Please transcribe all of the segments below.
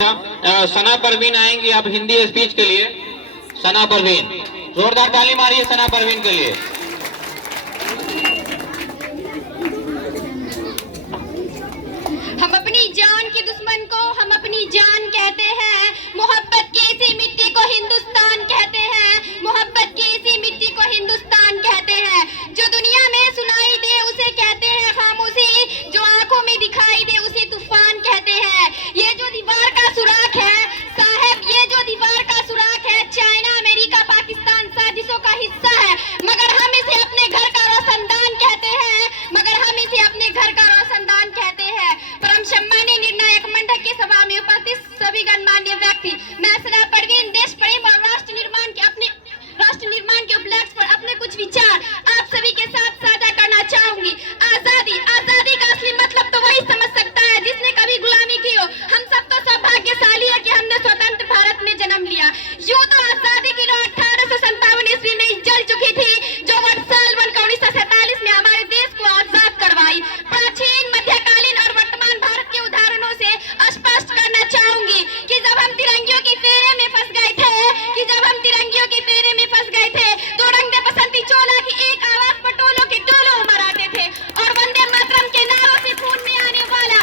सना परवीन आएंगी अब हिंदी स्पीच के लिए। सना परवीन, जोरदार ताली मारिए सना परवीन के लिए। हम अपनी जान के दुश्मन को हम अपनी जान कहते हैं, मोहब्बत की इसी मिट्टी को हिंदुस्तान कहते हैं, मोहब्बत की इसी मिट्टी को हिंदुस्तान कहते हैं। जो दुनिया में सुनाई दे उसे कहते हैं खामोशी, जो आंखों में दिखाई दे उसे तूफान कहते हैं। ये जो दीवार का सुराख है साहब, ये जो दीवार का सुराख है, चाइना अमेरिका पाकिस्तान साजिशों का हिस्सा है, मगर हम इसे अपने घर का रोशनदान कहते हैं, मगर हम इसे अपने घर का रोशनदान कहते हैं। परम सम्मानीय निर्णायक मंडल की सभा में उपस्थित सभी गणमान्य व्यक्ति, मैं सना परवीन देश प्रेम और राष्ट्र निर्माण के उपलक्ष्य पर अपने कुछ विचार आप सभी के साथ साझा करना चाहूंगी। आजादी का असली मतलब तो वही समझ सकता है जिसने कभी गुलामी की हो। हम सब तो सौभाग्यशाली है कि हमने स्वतंत्र भारत में जन्म लिया। यूं तो आजादी की लौ 1857 ईस्वी में जल चुकी थी, जो साल 1947 में हमारे देश को आजाद करवाई। प्राचीन, मध्यकालीन और वर्तमान भारत के उदाहरणों से स्पष्ट करना चाहूंगी कि जब हम तिरंगियों की फेरे में फंस गए थे, तो रंग बसंती चोला की एक आवाज पटोलों के टोलों उमड़ आते थे और वंदे मातरम के नारों से खून में आने वाला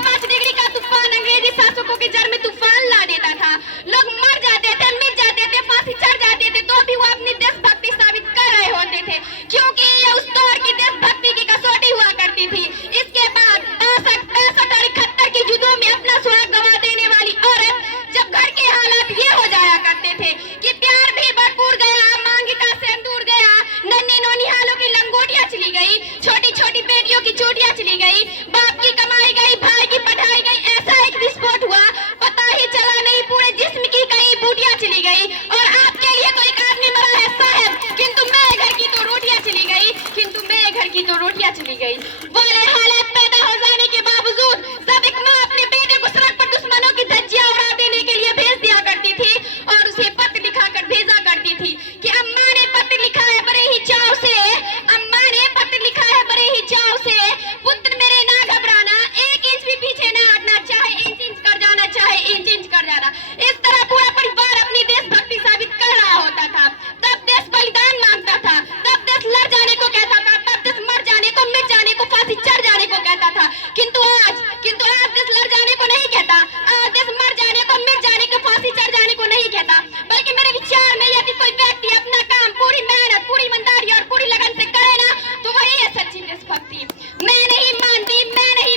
5 डिग्री का तूफान अंग्रेजी शासकों के जड़ में तूफान ला देता था। लोग मर जाते थे, मिट जाते थे, फांसी चढ़ जाते थे, तो भी वो अपनी देशभक्ति साबित कर रहे होते थे, क्योंकि ये उस दौर की देशभक्ति की कसौटी हुआ करती थी। इसके बाद 65 और 71 की युद्धों में अपना सुहाग गंवा देने वाली औरत, जब घर के हालात ये हो जाया करते थे कि प्यार भी भरपूर गया, मांग का सिंदूर गया, नन्ही नौनिहालों की लंगोटियां चली गई, छोटी छोटी बेटियों की चोटियां चली गई, बाप की कमाई गई, भाई की पढ़ाई गई, ऐसा एक विस्फोट हुआ, पता ही चला नहीं, पूरे जिस्म की कई बूटियां चली गई। और आपके लिए तो एक आदमी मरा है साहब, किंतु मेरे घर की तो रोटियां चली गई, वाले हालात पैदा हो जाने के बावजूद सब एक माँ अपने बेटे को सड़क पर दुश्मनों की धज्जियां उड़ा देने के लिए भेज दिया करती थी और उसे पत्र लिखाकर भेजा करती थी कि अम्मा ने पत्र लिखा है बड़े ही चाव से, अम्मा ने पत्र लिखा है बड़े ही चाव से, पुत्र मेरे ना घबराना, 1 इंच भी पीछे ना हटना, चाहे इंच इंच कर जाना, चाहे इंच इंच कर जाना। इस तरह पूरा परिवार अपनी देशभक्ति साबित कर रहा होता था। तब देश बलिदान मांगता था, तब देश लड़ जाने को कहता था, तब देश मर जाने को, मिट जाने को, फांसी चढ़ जाने को कहता था। किंतु आज देश लड़ जाने को नहीं कहता, आज देश मर जाने को, मिट जाने को, फांसी चढ़ जाने को नहीं कहता, बल्कि मेरे विचार में यदि कोई व्यक्ति अपना काम पूरी मेहनत, पूरी ईमानदारी और पूरी लगन से करे ना, तो वही है सच्ची देशभक्ति। मैं नहीं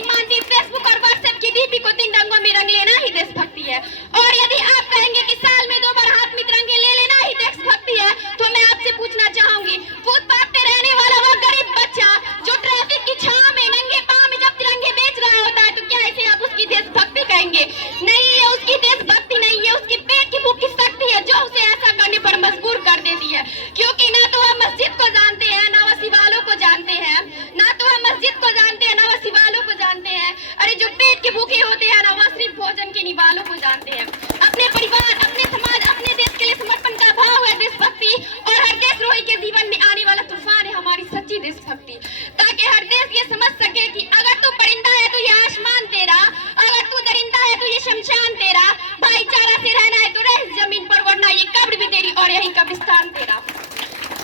मानती फेसबुक और व्हाट्सएप की डीपी को 3 रंगों में रंग लेना ही देशभक्ति है। और यदि आप कहेंगे कि साल में 2 बार हाथ में तिरंगे ले लेना ही देशभक्ति है, तो मैं आपसे पूछना चाहूंगी, फुटपाथ पे रहने वाला वो गरीब बच्चा जो ट्रैफिक की छांव में नंगे पांव में जब तिरंगे बेच रहा होता है, तो क्या इसे आप उसकी देशभक्ति कहेंगे? नहीं, ये उसकी देशभक्ति नहीं है, उसकी पेट की भूख की शक्ति है जो उसे ऐसा करने पर मजबूर कर देती है। क्योंकि ना तो वह मस्जिद को जानते हैं, ना वह शिवालों को जानते हैं, ना तो वह मस्जिद को जानते हैं, ना वह शिवालों को जानते हैं। अरे जो पेट के भूखे होते हैं ना, वह सिर्फ भोजन के निवालों को जानते हैं। अपने परिवार, अपने समाज, अपने देश के लिए समर्पण का भाव है देशभक्ति, और हर देशद्रोही के जीवन में आने वाला तूफान है हमारी सच्ची देशभक्ति। ताकि हर देश ये समझ सके कि अगर तू परिंदा है तो ये आसमान तेरा, अगर तू दरिंदा है तो ये शमशान तेरा, भाईचारा से रहना है तो रह जमीन पर, वरना ये कब्र भी तेरी और यही कब्रिस्तान तेरा।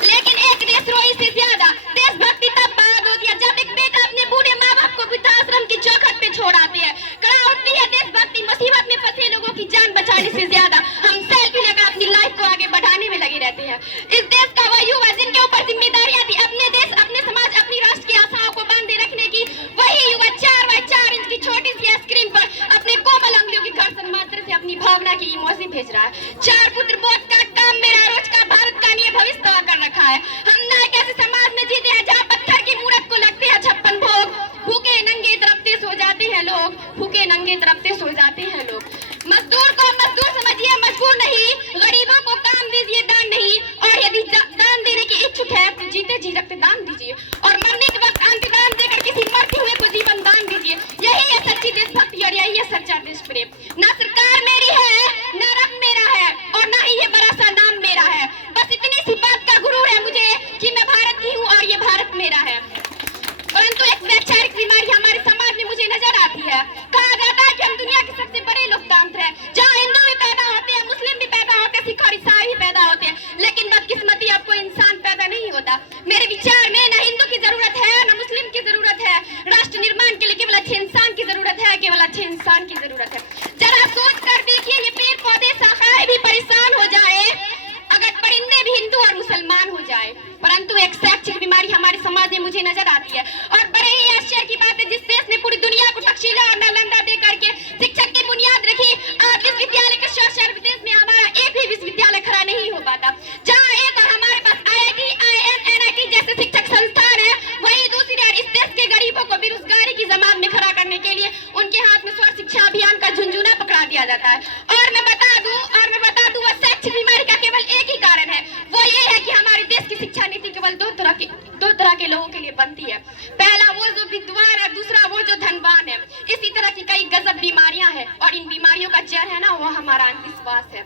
लेकिन एक देशद्रोही से ज्यादा देशभक्ति तब बाद होती है जब एक बेटा अपने बूढ़े माँ बाप को वृद्धाश्रम की चौखट पे छोड़ आते हैं। कड़ा उठती है देशभक्ति, मुसीबत में फंसे लोगों की जान बचाने से ज्यादा हम सेल्फी लगा अपनी लाइफ को आगे बढ़ाने में लगे रहते हैं। इस देश का वह युवा जिनके ऊपर जिम्मेदारियां थी अपने देश, अपने समाज, अपनी राष्ट्र की आशाओं को बांधे रखने की, वही युवा 4x4 इंच की छोटी सी स्क्रीन पर अपने कोमल अंगुलियों की घर्षण मात्र से अपनी भावना की इमोजी भेज रहा है। 4 पुत्र बोध का काम मेरा रोज का भारत का लिए भविष्य तय कर रखा है। हम ना एक ऐसे समाज में जीते हैं जहाँ पत्थर की मूरत को लगते हैं 56 भोग, भूखे नंगे तड़पते सो जाते हैं लोग, भूखे नंगे तड़पते सो जाते हैं लोग। मजदूर को मजदूर समझिए, मजबूर नहीं, गरीबों को काम दीजिए, दान नहीं, और यदि दान देने की इच्छुक है तो जीते जी रक्तदान दीजिए, और मरने के वक्त अंतदान देकर किसी मरते हुए को जीवन दान दीजिए। यही है सच्ची देशभक्ति और यही है सच्चा देश प्रेम। ना सरकार मेरी है, ना रब मेरा है, और ना ही ये बड़ा सा नाम मेरा है, बस इतनी सी बात का गुरूर है मुझे कि मैं भारत की हूँ और ये भारत मेरा है। परंतु एक वैचारिक बीमारी हमारे समाज में मुझे नजर आती है। कहा जाता है कि हम दुनिया के सबसे बड़े लोग जाता है। और मैं बता दूं वो शैक्षिक बीमारी का केवल एक ही कारण है, वो ये है कि हमारे देश की शिक्षा नीति केवल दो तरह के लोगों के लिए बनती है। पहला वो जो विद्वान है, दूसरा वो जो धनवान है। इसी तरह की कई गजब बीमारियां हैं और इन बीमारियों का जड़ है ना, वो हमारा अंधविश्वास है,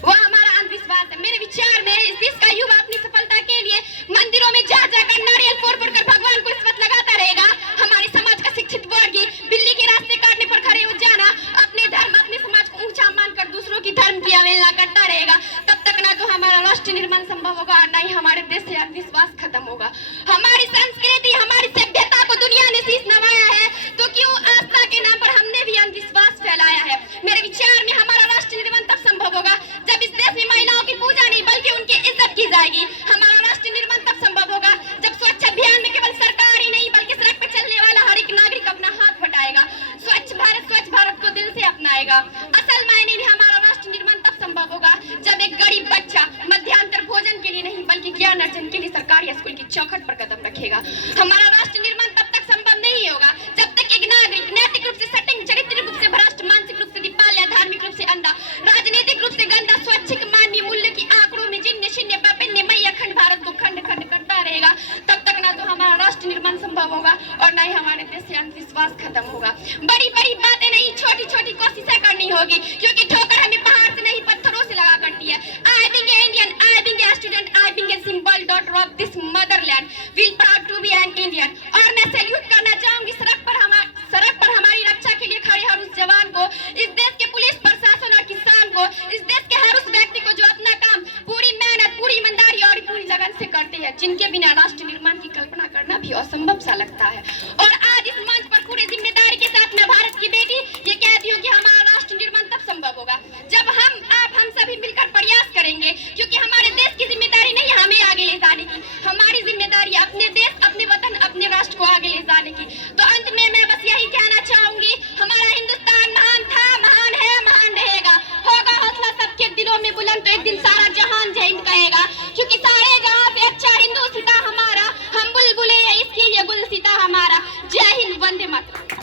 वो हमारा अंधविश्वास है। मेरे विचार में इस देश का युवा अपनी सफलता के लिए मंदिरों में जा जाकर नारियल फोड़ कर भगवान को रिश्वत लगाता रहेगा। हमारे समाज का शिक्षित वर्ग बिल्ली के रास्ते काटने पर खड़े हो जाना, अपने धर्म अपने समाज को ऊंचा मानकर दूसरों की धर्म की अवहेलना करता रहेगा। तब तक ना तो हमारा राष्ट्र निर्माण संभव होगा और ना ही हमारे देश से अंधविश्वास खत्म होगा। हमारी संस्कृति हमारी सभ्यता को दुनिया ने शीश नवाया है, तो क्यों आस्था के नाम पर हमने भी अंधविश्वास फैलाया है। मेरे विचार में हमारा राष्ट्र निर्माण तब संभव होगा जब इस देश में महिलाओं की पूजा नहीं बल्कि उनकी इज्जत की जाएगी। हमारा राष्ट्र निर्माण तब संभव होगा जब स्वच्छ अभियान में केवल सरकार ही नहीं बल्कि सड़क पर चलने वाला हर एक नागरिक अपना हाथ बटाएगा, स्वच्छ भारत को दिल से अपनाएगा। असल मायने में हमारा राष्ट्र निर्माण तब संभव होगा जब एक गरीब बच्चा मध्यान्तर भोजन के लिए नहीं बल्कि ज्ञान अर्जन के लिए सरकारी स्कूल की चौखट पर कदम रखेगा। हमारा राष्ट्र निर्माण तब तक संभव नहीं होगा जब तक एक नागरिक नैतिक रूप से सटिंग, चारित्रिक रूप से भ्रष्ट, मानसिक रूप से दिपाल्या, धार्मिक रूप से अंधा, राजनीतिक रूप से गंदा, स्वैच्छिक मानवीय मूल्य की आंकड़ों में जिन्ने शिन्य पापिन्य मई अखंड भारत को खंड खंड करता रहेगा। तब तक ना तो हमारा राष्ट्र निर्माण संभव होगा और ना ही हमारे देश से अंधविश्वास खत्म होगा। बड़ी बड़ी बातें नहीं, छोटी छोटी कोशिशें करनी होगी, क्योंकि ठोकर हमें पहाड़ से नहीं पत्थरों से लगा करती है। I being a Indian, I being a student, I being a symbol daughter of this motherland will proud to be an Indian. और मैं सैल्यूट करना चाहूंगी सड़क पर हमारी रक्षा के लिए खड़े हर उस जवान को, इस देश के पुलिस प्रशासन और किसान को, इस देश के हर उस व्यक्ति को जो अपना काम पूरी मेहनत, पूरी ईमानदारी और पूरी लगन से करते हैं, जिनके बिना राष्ट्र निर्माण की कल्पना करना भी असंभव सा लगता है। और आज इस मंच पर पूरी जिम्मेदारी के साथ मैं भारत की बेटी ये कहती हूँ कि हमारा राष्ट्र निर्माण तब संभव होगा जब हम सभी मिलकर प्रयास करेंगे, क्योंकि हमारे देश की जिम्मेदारी नहीं हमें आगे ले जाने की, हमारी जिम्मेदारी अपने देश, अपने वतन, अपने राष्ट्र को आगे ले जाने की। तो अंत में मैं बस यही कहना चाहूंगी, हमारा हिंदुस्तान महान था, महान है, महान रहेगा। होगा हौसला सबके दिलों में बुलंद तो एक दिन सारा जहान जय हिंद कहेगा, क्योंकि सारे गाँव से अच्छा हिंदू सीता हमारा, हम बुलबुले इसकी ये गुल सीता हमारा। जय हिंद, वंदे मातरम।